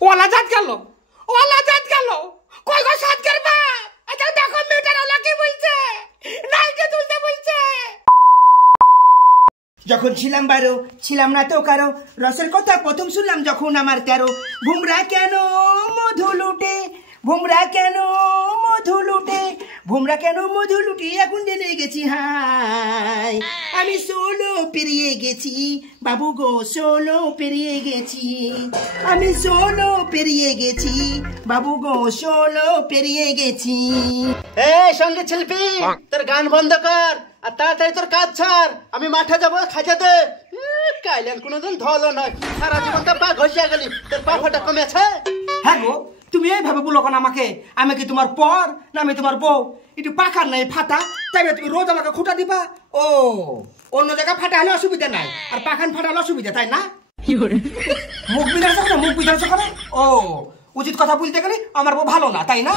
OLA জাত গেল, OLA জাত গেল, কই গো সাত করবা? এটা দেখো মিটার ওলা কি বলছে, নাইকে তুলতে বলছে। যখন ছিলাম 12 ছিলাম না তো কারো, রসের কথা প্রথম শুনলাম যখন আমার 13। ভুমরা কেন মধু লুটে, ভুমরা কেন মধু লুটে, ভুমরা কেন মধু লুটে, এখন জেনে গেছি হাই আমি 16 পেরিয়ে গেছি বাবু গো, 16 পেরিয়ে গেছি আমি, 16 পেরিয়ে গেছি বাবু গো, 16 পেরিয়ে গেছি। এই সঙ্গে শিল্পী, তোর গান বন্ধ কর আর তাড়াতাড়ি তোর কাজ ছাড়, আমি মাঠে যাবো, খাইতে দে। কাইলেন কোনোদিন ধলো নয়, সারা জীবনটা পা ঘষিয়া গেলি, তোর পা ফাটা কমেছে? হ্যাঁ গো, তুমি এইভাবে বলো কেন আমাকে? আমি কি তোমার পর না আমি তোমার বউ? একটু পাখার নাই ফাটা, তাই তুমি রোজ আমাকে খুঁটা দিবা? ও, অন্য জায়গায় ফাটা হলে অসুবিধা নাই, আর পাখান ফাটা হলে অসুবিধা, তাই না? মুখ বিধানছ করে, মুখ বিধানছ করে। ও, উচিত কথা বলতে গেলে আমার বউ ভালো না, তাই না?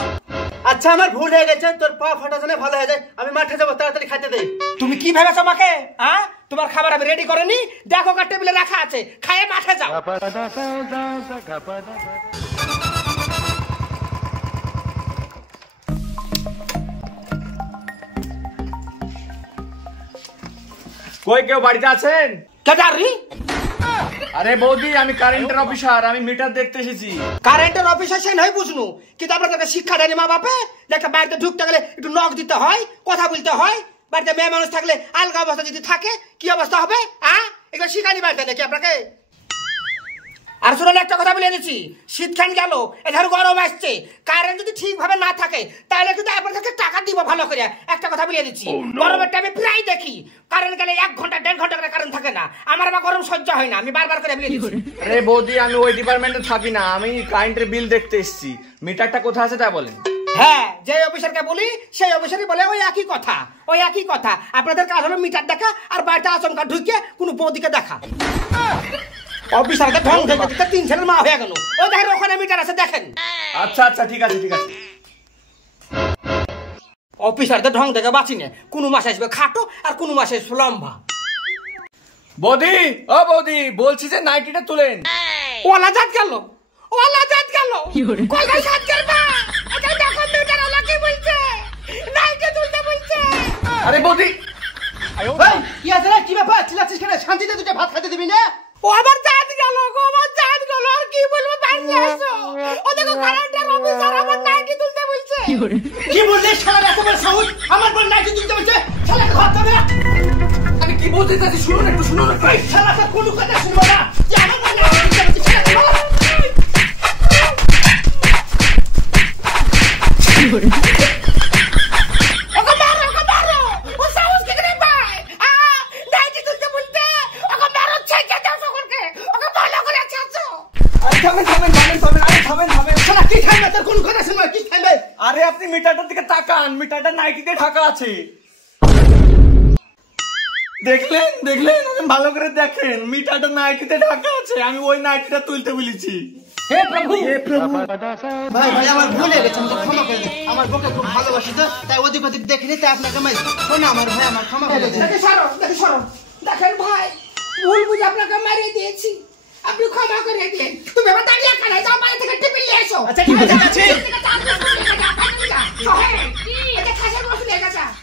আচ্ছা আমার ভুল হয়ে গেছে, তোর পা ফাটা জানে ভালো হয়ে যায়, আমি মাঠে যাবো, তাড়াতাড়ি খাইতে দে। তুমি কি ভেবেছো আমাকে? হ্যাঁ, তোমার খাবার আমি রেডি করিনি, দেখো কার টেবিলে রাখা আছে, খায়ে মাঠে যাও। কই কেউ বাড়িতে আছেন? কে জানি? আরে বৌদি, আমি কারেন্টের অফিসার, আমি মিটার দেখতে এসেছি। কারেন্টের অফিসার সে নয় বুঝনু, কিন্তু আপনাদেরকে শিক্ষা দেয়নি মা বাপে, একটা বাড়িতে ঢুকতে গেলে একটু নখ দিতে হয়, কথা বলতে হয়। বাড়িতে মেয়ে মানুষ থাকলে আলগা অবস্থা যদি থাকে কি অবস্থা হবে? এগুলো শিখানি বাড়িতে নাকি আপনাকে? আর শুনুন, একটা কথা বলে দিচ্ছি, শীতখান গেল, এধার গরম আসছে, কারেন্ট যদি ঠিকভাবে না থাকে তাহলে কিন্তু আপনাদেরকে টাকা দিব ভালো করে। একটা কথা বলে দিচ্ছি, গরমের টাইমে প্রায় দেখি কারেন্ট গেলে 1 ঘন্টা 1.5 ঘন্টা করে কারেন্ট থাকে না, আমার আবার গরম সহ্য হয় না, আমি বারবার করে বলে দিচ্ছি। আরে বৌদি, আমি ওই ডিপার্টমেন্টে থাকি না, আমি কারেন্টের বিল দেখতে এসেছি। মিটারটা কোথায় আছে তা বলেন। হ্যাঁ, যে অফিসারকে বলি সেই অফিসারই বলে ওই একই কথা, ওই একই কথা। আপনাদের কাজ হলো মিটার দেখা আর বাড়িতে আচমকা ঢুকে কোনো বৌদিকে দেখা। অফিসারকে ঢং থেকে 3 ছেলের মা হয়ে গেল। ওই দেখেন ওখানে মিটার আছে, দেখেন। আচ্ছা আচ্ছা, ঠিক আছে ঠিক আছে। অফিসারদের ঢং থেকে বাঁচি না, কোনো মাসে আসবে খাটো আর কোনো মাসে আসবে লম্বা। বৌদি, ও বৌদি, বলছি যে নাইটিটা তুলেন। ওলা জাত গেল, ওলা জাত গেল, কই গো সাত করবা? এটা দেখো মিটার ওলা কি বলছে, নাইকে তুলতে বলছে। আরে বৌদি, কি আছে রে, কি ব্যাপার চিল্লাচ্ছিস কেন? শান্তিতে দুটো ভাত খাইতে দিবি না? ও আমার জাত গেল গো, আমার জাত গেল, আর কি বলবো? বাইরে আসো, ও দেখো কারেন্টের অফিসার আমার নাইটি তুলতে বলছে। কি বললে শালা, এত বড় সাহস, আমার বল নাইটি তুলতে বলছে? শালাকে ঘর যাবে না? আমি কি বলতে চাচ্ছি শুনুন, একটু শুনুন। এই শালাকে কোনো কথা শুনবো না, যে আমার বল নাইটি তুলতে বলছে, শালাকে ঘর। ওকে মারো, ওকে মারো, ও সাহস কি করে পায়? নাইটি তুলতে বলতে ওকে মারো, ছেঁকে দাও সকলকে, ওকে ভালো করে ছাড়ছো। আরে থামেন থামেন থামেন থামেন, আরে থামেন থামেন। শালা কি খাইবে, তোর কোনো কথা শুনবো, কি খাইবে? আরে আপনি মিটারটার দিকে তাকান, মিটারটা নাইটিতে ঢাকা আছে। দেখলেন দেখলেন, ভালো করে দেখেন, মিটারটা নাইটিতে ঢাকা আছে, আমি ওই নাইটিটা তুলতে বলেছি। হে প্রভু, হে প্রভু। ভাই ভাই, আমার ভুল হয়ে গেছে, আমাকে ক্ষমা করে দিন। আমার বউকে খুব ভালোবাসি তো, তাই ওদিক ওদিক দেখিনি, তাই আপনাকে মাই শোনা। আমার ভাই, আমার ক্ষমা করে দিন। দেখে সরো, দেখে সরো। দেখেন ভাই, ভুল বুঝে আপনাকে মারিয়ে দিয়েছি, আপনি ক্ষমা করে দিন। তুমি এবার দাঁড়িয়ে কেন? যাও বাইরে থেকে টিফিন নিয়ে এসো। আচ্ছা ঠিক আছে, আছে।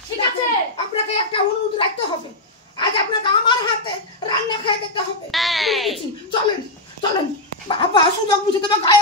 ঠিক আছে, আপনাকে একটা অনুরোধ রাখতে হবে, আজ আপনাকে আমার হাতে রান্না খাই দিতে হবে। চলেন চলেন, বাবা সুযোগ বুঝে তোমার গায়ে